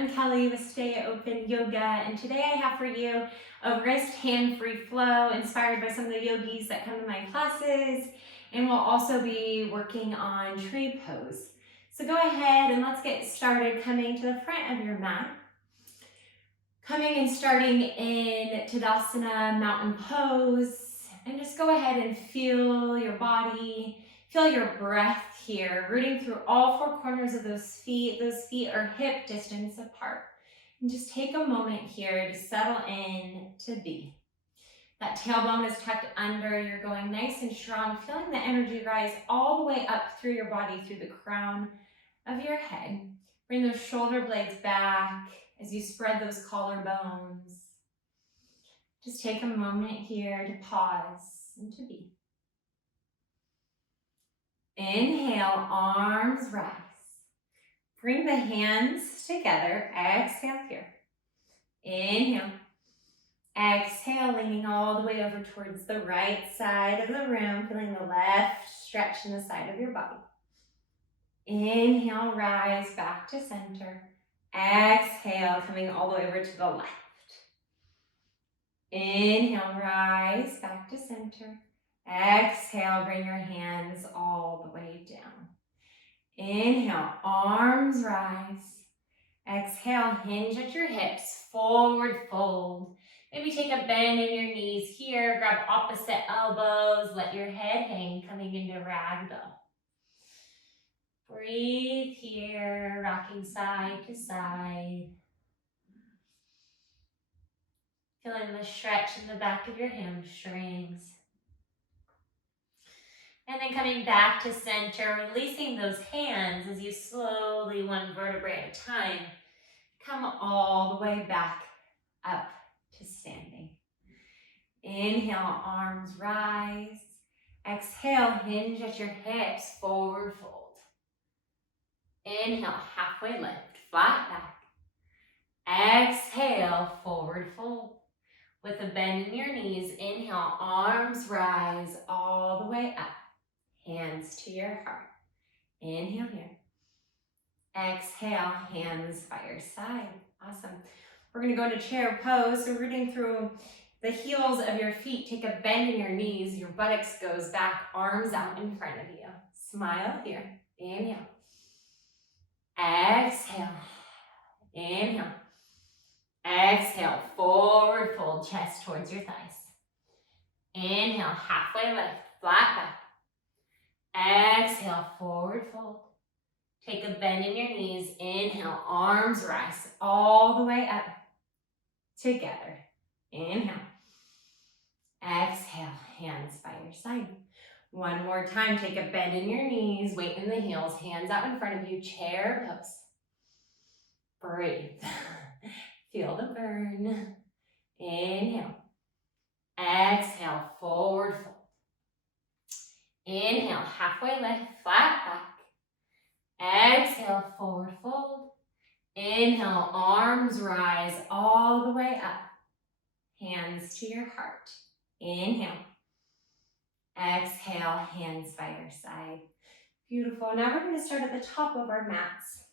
I'm Kelly with Stay Open Yoga, and today I have for you a wrist hand-free flow inspired by some of the yogis that come to my classes, and we'll also be working on tree pose. So go ahead and let's get started coming to the front of your mat. Coming and starting in Tadasana, mountain pose, and just go ahead and feel your body, feel your breath here, rooting through all four corners of those feet. Those feet are hip distance apart. And just take a moment here to settle in to be. That tailbone is tucked under. You're going nice and strong, feeling the energy rise all the way up through your body, through the crown of your head. Bring those shoulder blades back as you spread those collarbones. Just take a moment here to pause and to be. Inhale, arms rise. Bring the hands together. Exhale here. Inhale. Exhale, leaning all the way over towards the right side of the room, feeling the left stretch in the side of your body. Inhale, rise back to center. Exhale, coming all the way over to the left. Inhale, rise back to center. Exhale, bring your hands all the way down. Inhale, arms rise. Exhale, hinge at your hips, forward fold. Maybe take a bend in your knees here, grab opposite elbows, let your head hang, coming into ragdoll. Breathe here, rocking side to side. Feeling the stretch in the back of your hamstrings. And then coming back to center, releasing those hands as you slowly, one vertebrae at a time, come all the way back up to standing. Inhale, arms rise. Exhale, hinge at your hips, forward fold. Inhale, halfway lift, flat back. Exhale, forward fold. With a bend in your knees, inhale, arms rise all the way up. Hands to your heart. Inhale here. Exhale, hands by your side. Awesome. We're going to go into chair pose. So rooting through the heels of your feet. Take a bend in your knees. Your buttocks goes back, arms out in front of you. Smile here. Inhale. Exhale. Inhale. Exhale, forward fold, chest towards your thighs. Inhale, halfway lift, flat back. Exhale, forward fold. Take a bend in your knees. Inhale, arms rise all the way up. Together. Inhale. Exhale, hands by your side. One more time, take a bend in your knees, weight in the heels, hands out in front of you, chair pose. Breathe. Feel the burn. Inhale. Exhale, forward fold. Inhale, halfway lift, flat back. Exhale, forward fold. Inhale, arms rise all the way up. Hands to your heart. Inhale. Exhale, hands by your side. Beautiful. Now we're going to start at the top of our mats.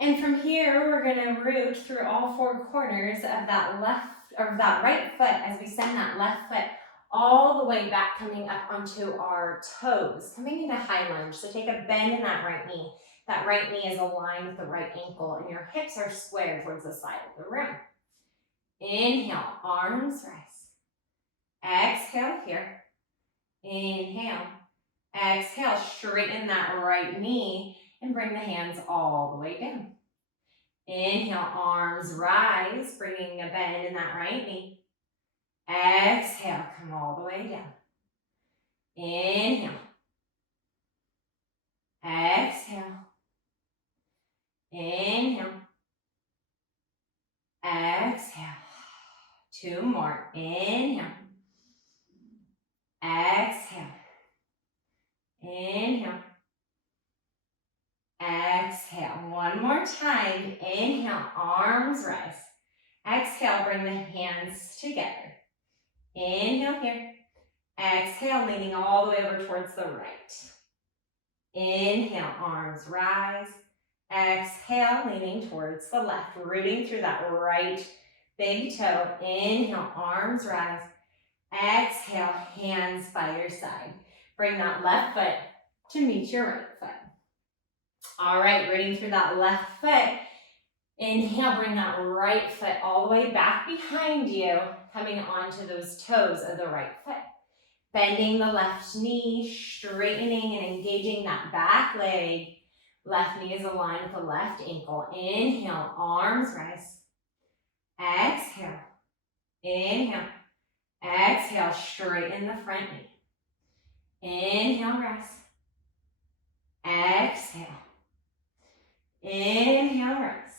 And from here, we're going to root through all four corners of that right foot as we send that left foot all the way back, coming up onto our toes, coming into high lunge. So take a bend in that right knee. That right knee is aligned with the right ankle, and your hips are squared towards the side of the room. Inhale, arms rise. Exhale here. Inhale. Exhale, straighten that right knee and bring the hands all the way down. Inhale, arms rise, bringing a bend in that right knee. Exhale, come all the way down. Inhale. Exhale. Inhale. Exhale. Two more. Inhale. Exhale. Inhale. Exhale. One more time. Inhale, arms rise. Exhale, bring the hands together. Inhale here. Exhale, leaning all the way over towards the right. Inhale, arms rise. Exhale, leaning towards the left, rooting through that right big toe. Inhale, arms rise. Exhale, hands by your side. Bring that left foot to meet your right foot. All right, rooting through that left foot. Inhale, bring that right foot all the way back behind you, coming onto those toes of the right foot. Bending the left knee, straightening and engaging that back leg. Left knee is aligned with the left ankle. Inhale, arms rise. Exhale. Inhale. Exhale, straighten the front knee. Inhale, rest. Exhale. Inhale, rest.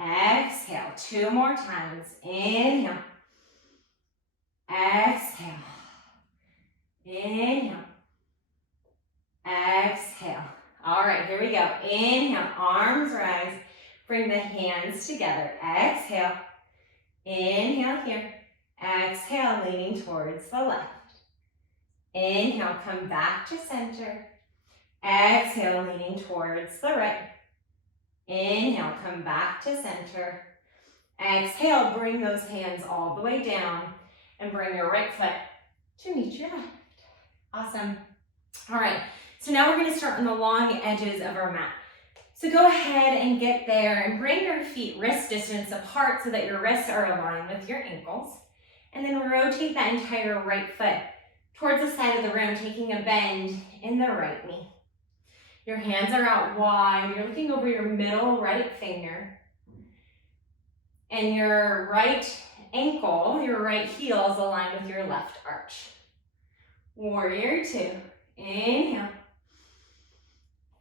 Exhale. 2 more times. Inhale. Exhale. Inhale. Exhale. All right, here we go. Inhale, arms rise. Bring the hands together. Exhale. Inhale here. Exhale, leaning towards the left. Inhale, come back to center. Exhale, leaning towards the right. Inhale, come back to center. Exhale, bring those hands all the way down and bring your right foot to meet your left. Awesome. All right, so now we're going to start on the long edges of our mat. So go ahead and get there and bring your feet wrist distance apart so that your wrists are aligned with your ankles. And then rotate that entire right foot towards the side of the room, taking a bend in the right knee. Your hands are out wide. You're looking over your middle right finger. And your right ankle, your right heel is aligned with your left arch. Warrior 2. Inhale.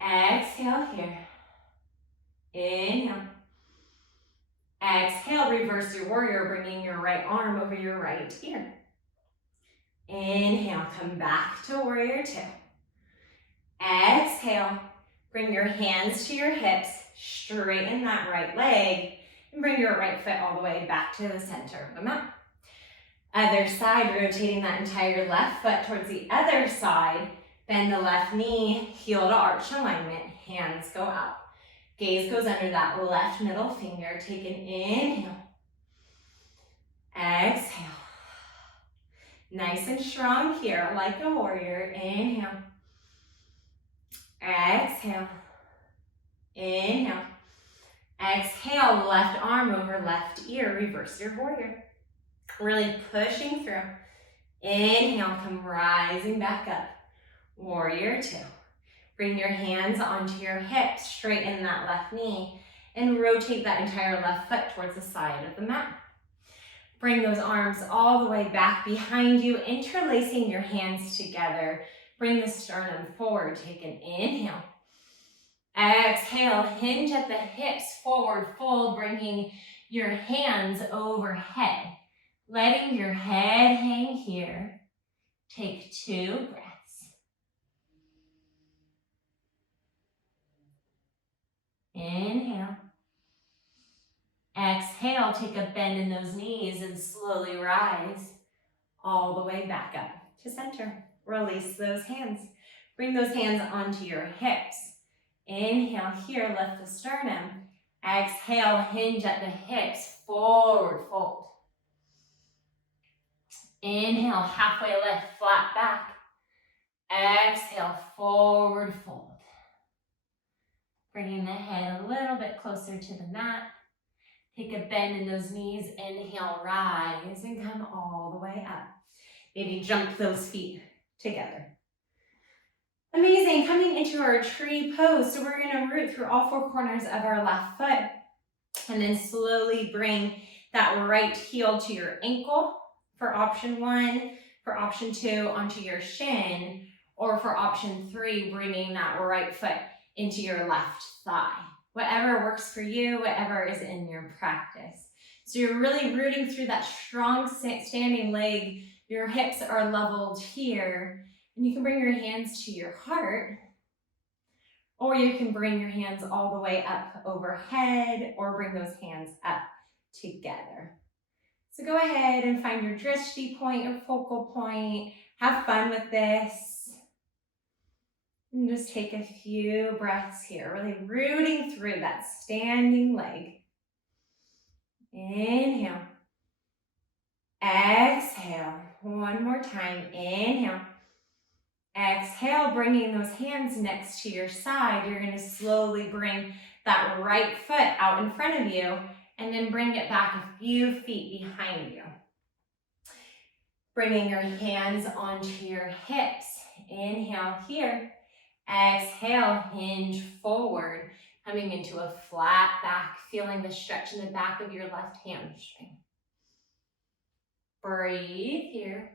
Exhale here. Inhale. Exhale, reverse your warrior, bringing your right arm over your right ear. Inhale, come back to warrior 2. Exhale, bring your hands to your hips, straighten that right leg, and bring your right foot all the way back to the center of the mat. Other side, rotating that entire left foot towards the other side. Bend the left knee, heel to arch alignment, hands go out. Gaze goes under that left middle finger. Take an inhale. Exhale. Nice and strong here, like a warrior. Inhale. Exhale. Inhale. Exhale, left arm over left ear, reverse your warrior. Really pushing through. Inhale, come rising back up. Warrior 2. Bring your hands onto your hips, straighten that left knee, and rotate that entire left foot towards the side of the mat. Bring those arms all the way back behind you, interlacing your hands together. Bring the sternum forward, take an inhale. Exhale, hinge at the hips, forward fold, bringing your hands overhead. Letting your head hang here. Take 2 breaths. Inhale. Exhale, take a bend in those knees and slowly rise all the way back up to center. Release those hands. Bring those hands onto your hips. Inhale here, lift the sternum. Exhale, hinge at the hips, forward fold. Inhale, halfway lift, flat back. Exhale, forward fold. Bringing the head a little bit closer to the mat. Take a bend in those knees. Inhale, rise and come all the way up. Maybe jump those feet together. Amazing. Coming into our tree pose. So we're going to root through all 4 corners of our left foot. And then slowly bring that right heel to your ankle for option 1. For option 2, onto your shin. Or for option 3, bringing that right foot into your left thigh. Whatever works for you, whatever is in your practice. So you're really rooting through that strong standing leg. Your hips are leveled here. And you can bring your hands to your heart. Or you can bring your hands all the way up overhead, or bring those hands up together. So go ahead and find your drishti point or focal point. Have fun with this. And just take a few breaths here, really rooting through that standing leg. Inhale. Exhale. One more time. Inhale. Exhale, bringing those hands next to your side. You're going to slowly bring that right foot out in front of you and then bring it back a few feet behind you. Bringing your hands onto your hips. Inhale here. Exhale, hinge forward, coming into a flat back, feeling the stretch in the back of your left hamstring. Breathe here.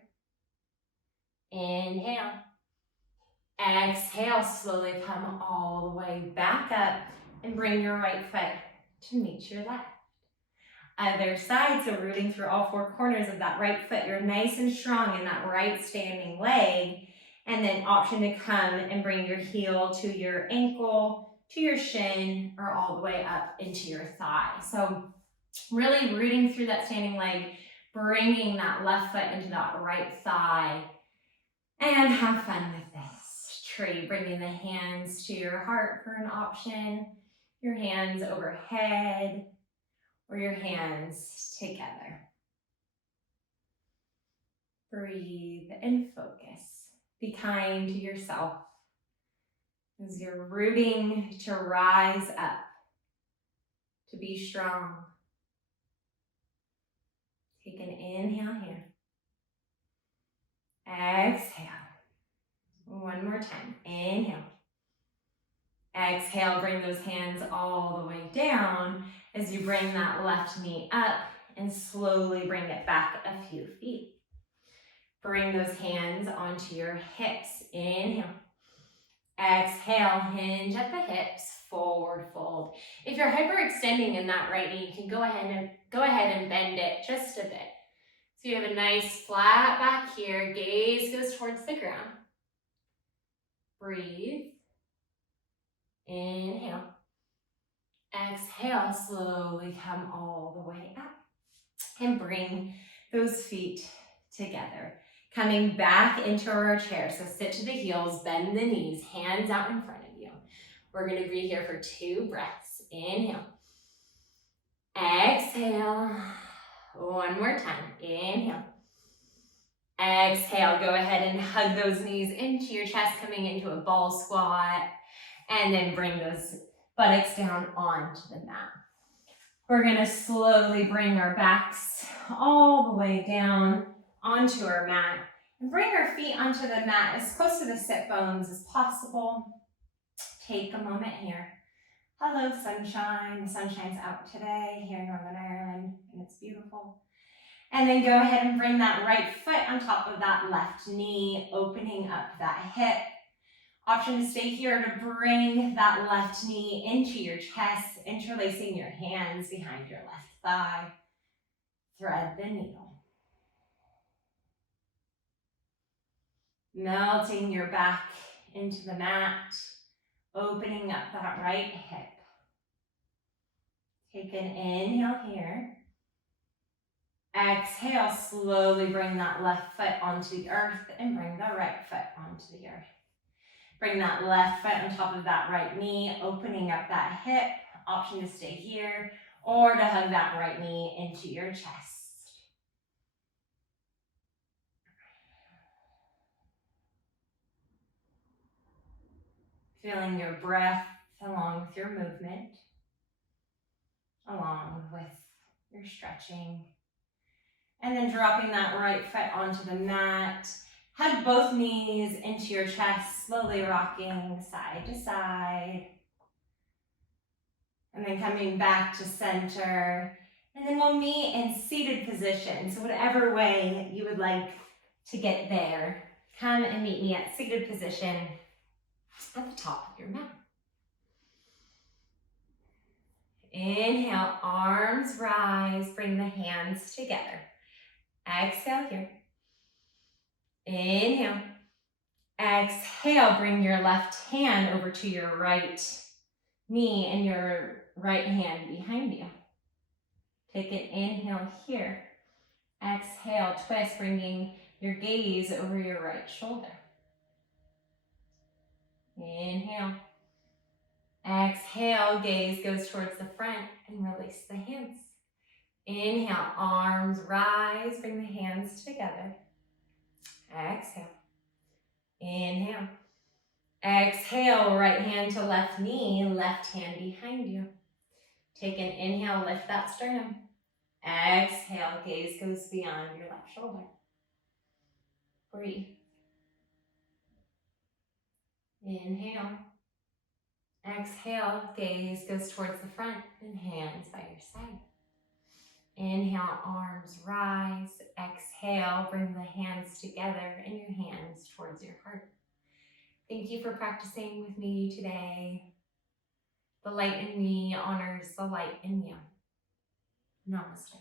Inhale. Exhale, slowly come all the way back up and bring your right foot to meet your left. Other side, so rooting through all four corners of that right foot. You're nice and strong in that right standing leg. And then option to come and bring your heel to your ankle, to your shin, or all the way up into your thigh. So really rooting through that standing leg, bringing that left foot into that right thigh. And have fun with this tree, bringing the hands to your heart for an option, your hands overhead, or your hands together. Breathe and focus. Be kind to yourself as you're rooting to rise up, to be strong. Take an inhale here. Exhale. One more time. Inhale. Exhale, bring those hands all the way down as you bring that left knee up and slowly bring it back a few feet. Bring those hands onto your hips. Inhale. Exhale, hinge at the hips, forward fold. If you're hyperextending in that right knee, you can go ahead and bend it just a bit. So you have a nice flat back here, gaze goes towards the ground. Breathe. Inhale. Exhale, slowly come all the way up. And bring those feet together. Coming back into our chair. So sit to the heels, bend the knees, hands out in front of you. We're going to be here for 2 breaths. Inhale. Exhale. One more time. Inhale. Exhale. Go ahead and hug those knees into your chest, coming into a ball squat. And then bring those buttocks down onto the mat. We're going to slowly bring our backs all the way down onto our mat and bring our feet onto the mat as close to the sit bones as possible. Take a moment here. Hello, sunshine. The sun shines out today here in Northern Ireland, and it's beautiful. And then go ahead and bring that right foot on top of that left knee, opening up that hip. Option to stay here to bring that left knee into your chest, interlacing your hands behind your left thigh. Thread the needle. Melting your back into the mat, opening up that right hip. Take an inhale here. Exhale, slowly bring that left foot onto the earth and bring the right foot onto the earth. Bring that left foot on top of that right knee, opening up that hip. Option to stay here or to hug that right knee into your chest. Feeling your breath along with your movement, along with your stretching. And then dropping that right foot onto the mat. Hug both knees into your chest, slowly rocking side to side. And then coming back to center. And then we'll meet in seated position. So whatever way you would like to get there, come and meet me at seated position at the top of your mat. Inhale, arms rise, bring the hands together. Exhale here. Inhale. Exhale, bring your left hand over to your right knee and your right hand behind you. Take an inhale here. Exhale, twist, bringing your gaze over your right shoulder. Inhale. Exhale, gaze goes towards the front and release the hands. Inhale, arms rise, bring the hands together. Exhale. Inhale. Exhale, right hand to left knee, left hand behind you. Take an inhale, lift that sternum. Exhale, gaze goes beyond your left shoulder. Breathe. Inhale. Exhale, gaze goes towards the front and hands by your side. Inhale, arms rise. Exhale, bring the hands together and your hands towards your heart. Thank you for practicing with me today. The light in me honors the light in you. Namaste.